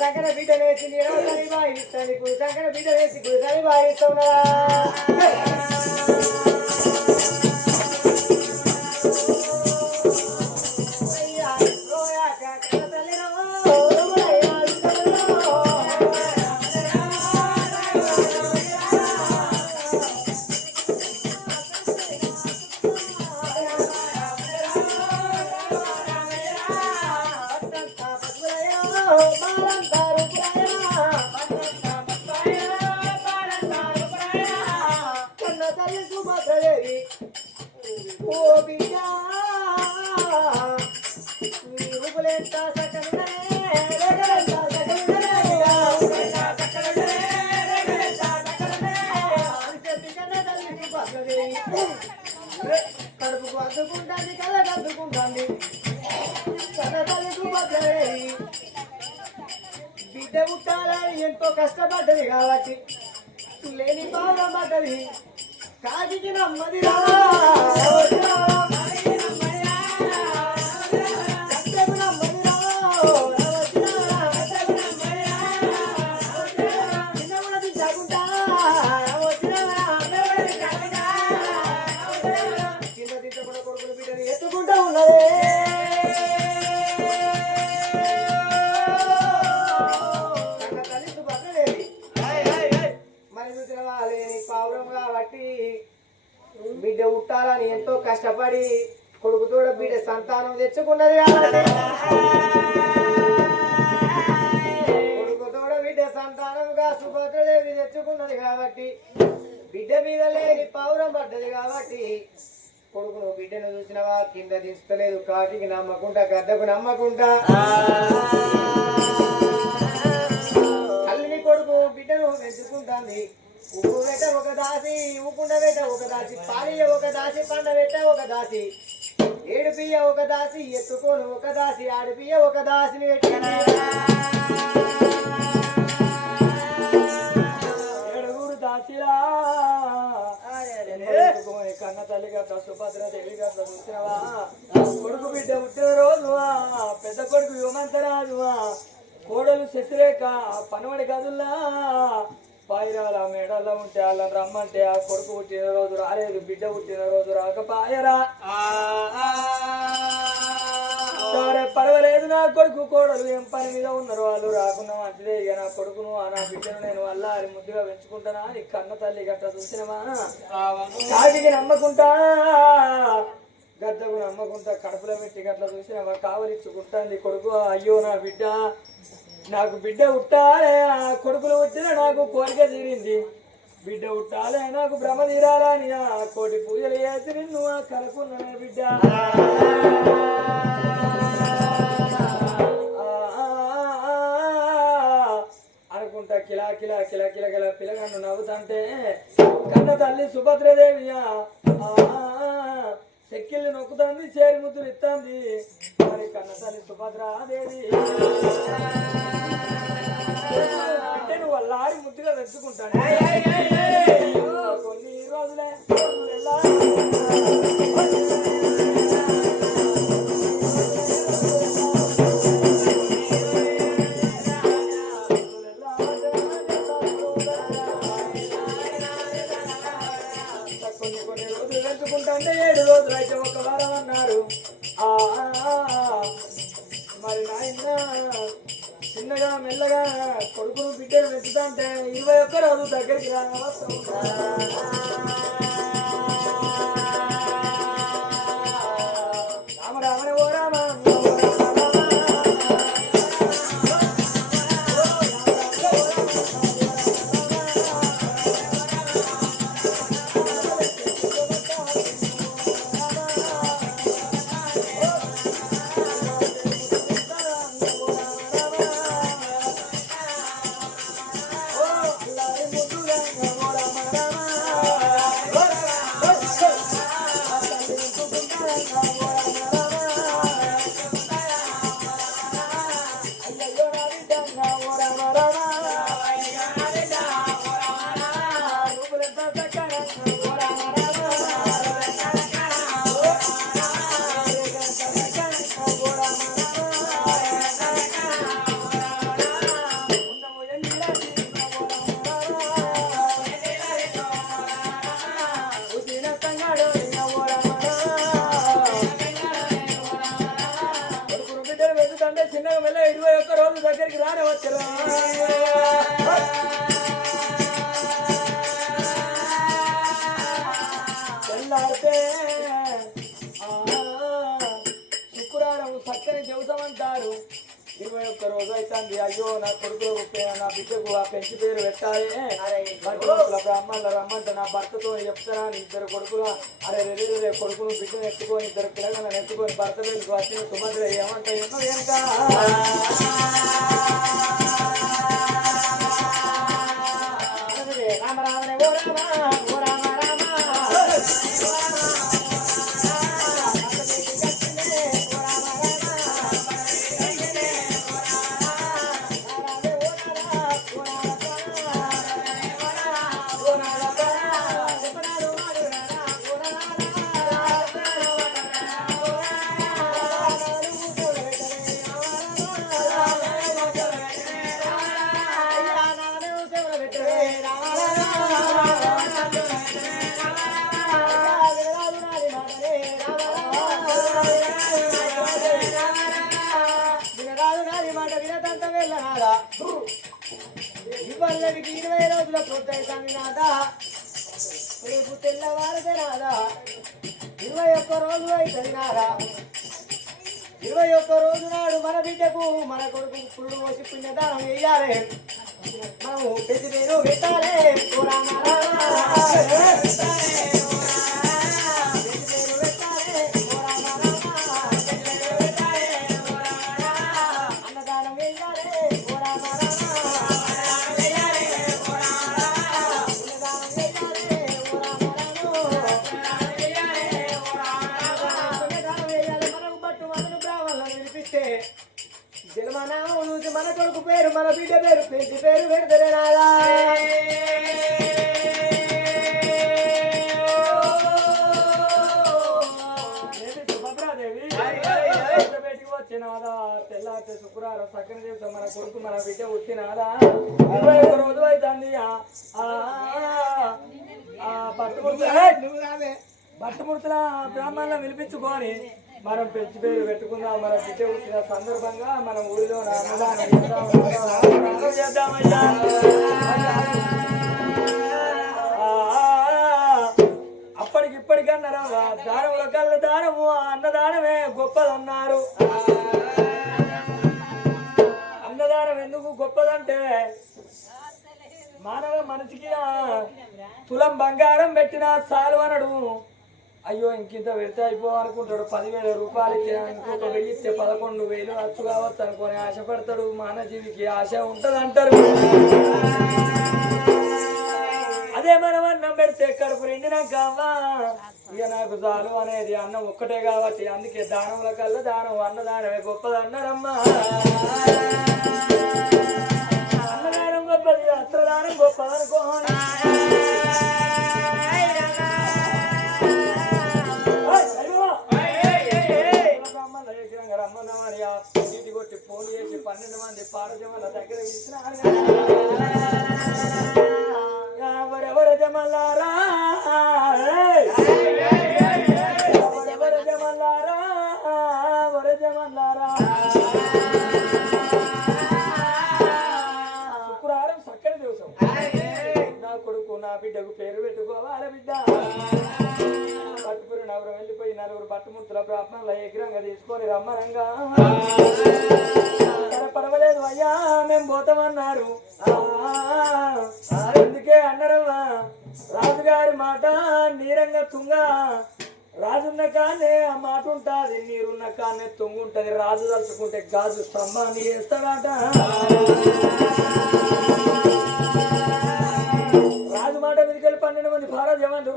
సంకర బిడ్డ వేసి నీరవతని బాయిస్తాను ఇప్పుడు సంకర బిడ్డ వేసి కుడిసని బాయిస్తున్నా కడుపుకు అద్దుకుంటాంది కళ్ళకు అద్దుకుంటాంది కళ్ళకు భద్రదేవి బిడ్డ పుట్టాలని ఎంతో కష్టపడ్డది కాబట్టి లేని బాగా పడ్డది కాకికి నమ్మది రా. కట్టెకు నమ్మది మరి పావురం కాబట్టి బిడ్డ పుట్టాలని ఎంతో కష్టపడి కొడుకుతోడ బిడ్డ సంతానం తెచ్చుకున్నది కాబట్టి. కొడుకుతోడ బిడ్డ సంతానంగా సుభద్రదేవి తెచ్చుకున్నది కాబట్టి బిడ్డ మీద లేని పావురం పడ్డది కాబట్టి కొడుకును బిడ్డను చూసినవా కింద దించలేదు కాటికి నమ్మకుండా గద్దకు నమ్మకుంటా. తల్లిని కొడుకు బిడ్డను పెంచుకుంటాంది. పెట్ట ఒక దాసి పెట్ట ఒక దాసి పాలియ ఒక దాసి పండ పెట్ట ఒక దాసి ఏడుపియ్య ఒక దాసి ఎత్తుకోను ఒక దాసి ఆడిపియ్య ఒక దాసిని పెట్టింది ఏడుగురు ఎత్తుకోని కన్న తల్లి గట్ల సుభద్ర దేవి గట్ల చూసినవా? కొడుకు బిడ్డ పుట్టిన రోజు పెద్ద కొడుకు యుమంతరాజు కోడలు శశిరేఖ పనవడి గదుల్లా పాయిరాల మేడల్లో ఉంటే వాళ్ళని రమ్మంటే ఆ కొడుకు పుట్టిన రోజు రాలేదు బిడ్డ పుట్టిన రోజు రాకపాయరా. సరే పర్వాలేదు నా కొడుకు కోడలు ఏం పని మీద ఉన్నారు వాళ్ళు? రాకున్నా మంచిదే ఇక నా కొడుకును ఆ నా బిడ్డను నేను వల్ల అది ముద్దుగా పెంచుకుంటానా? ఈ కన్న తల్లి గట్ట చూసినమా కాటికి నమ్మకుంటా? గద్దకు నమ్మకుంటా కడుపులో పెట్టి గట్ల చూసినవా? కావలిచ్చుకుంటాంది కొడుకు. అయ్యో నా బిడ్డ. నాకు బిడ్డ ఉట్టాలే ఆ కొడుకులు వచ్చిన నాకు కోరిక తీరింది. బిడ్డ ఉట్టాలే నాకు భ్రమ తీరాలని ఆ కోటి పూజలు చేసి నిన్ను ఆ కనుక్కున్నా బిడ్డ. అనుకుంటా కిలా కిలా కిలా కిల కిల పిల్లగాను నవ్వుతాంటే కన్న తల్లి సుభద్రదేవియా చెక్కిళ్ళు నొక్కుతాంది చేరి ముద్దులు ఇస్తాంది మరి కన్న తల్లి సుభద్రాదేవి. అంటే నువ్వు అల్లారి ముద్దుగా పెంచుకుంటాను కొన్ని రోజులే కొన్ని కొన్ని రోజులు. పెంచుకుంటే ఏడు రోజులు అయితే ఒక వారం అన్నారు మరి నాయన చిన్నగా మెల్లగా కొడుకును బిడ్డను పెంచుతుంటే ఇరవై ఒక్క రోజు దగ్గరికి రామ చిన్నగా మెల్ల ఇరవై ఒక్క రోజు దగ్గరికి రాని వచ్చారా ఇరవై ఒక్క రోజు అవుతుంది అయ్యో నా కొడుకు నా బిడ్డకు ఆ పెంచి పేరు పెట్టాలి. బ్రాహ్మణుల రమ్మంటే నా భర్తతో చెప్తారా? ఇద్దరు కొడుకుల? అరే రే రే, కొడుకును బిడ్డను ఎత్తుకొని ఇద్దరు పిల్లలను ఎత్తుకొని భర్త పేరుకు వచ్చిన సుమంత్ర ఏమంటే ఎన్నో రామ రామ ఇవాళకి ఇరవై రోజుల ప్రోత్సహిస్తాను నాదా. రేపు తెల్లవారితే రాదా ఇరవై ఒక్క రోజు అవుతుంది నాదా. ఇరవై ఒక్క రోజు నాడు మన బిడ్డకు మన కొడుకు పుళ్ళు పోసి పుణ్యదానం వేయాలి మనము పెద్ద పేరు పెట్టాలి. తెల్లారితే శుక్రవారం సక్కన చేస్తాం మన కొడుకు మన బిడ్డ వచ్చినాదా ఇరవై ఒక్క రోజు అవుతుంది భట్టమూర్తుల బ్రాహ్మణులను వినిపించుకొని మనం పెంచి పేరు పెట్టుకుందాం మన బిడ్డ వచ్చిన సందర్భంగా మనం ఊరిలో అన్నదానం చేద్దామయ్యా అప్పటికి దానముల కళ్ళ దానము అన్నదానమే గొప్పదన్నారు. తులం బంగారం పెట్టిన సాలు అనడు. అయ్యో ఇంకింత పెడితే అయిపో అనుకుంటాడు పదివేల రూపాయలు ఇంకొక వెయ్యి ఇస్తే పదకొండు వేలు అచ్చు కావచ్చు అనుకొని ఆశపడతాడు. మానవజీవికి ఆశ ఉంటుంది అంటారు అదే మనం అన్నం పెడితే కడుపు నిండినాక ఇక నాకు చాలు అనేది అన్నం ఒక్కటే కాబట్టి అందుకే దానముల కల్లా దానం అన్నదానమే గొప్పది అన్నారమ్మా అన్నదానం గొప్పది అస్త్రదానం గొప్పది అనుకోని కొట్టి ఫోన్ చేసి పన్నెండు మంది పాడజమల దగ్గర ఎవరెవరు జమల్లారా? ప్రార్థనలు ఎగిరంగా తీసుకొని రమ్మనంగా సరే పర్వాలేదు అయ్యా మేము పోతామన్నారు. అందుకే అన్నారమ్మా. రాజుగారి మాట నీరంగా తుంగ. రాజున్న కానే ఆ మాట ఉంటుంది నీరున్న కానే తుంగు ఉంటది. రాజు తలుచుకుంటే గాజు స్తంభాన్ని వేస్తాడట. రాజు మాట మీదకెళ్ళి పన్నెండు మంది భారత జవాన్లు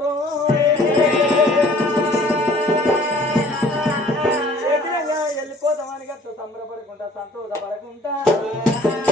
వెళ్ళిపోతామని సంతోషపడకుంటా.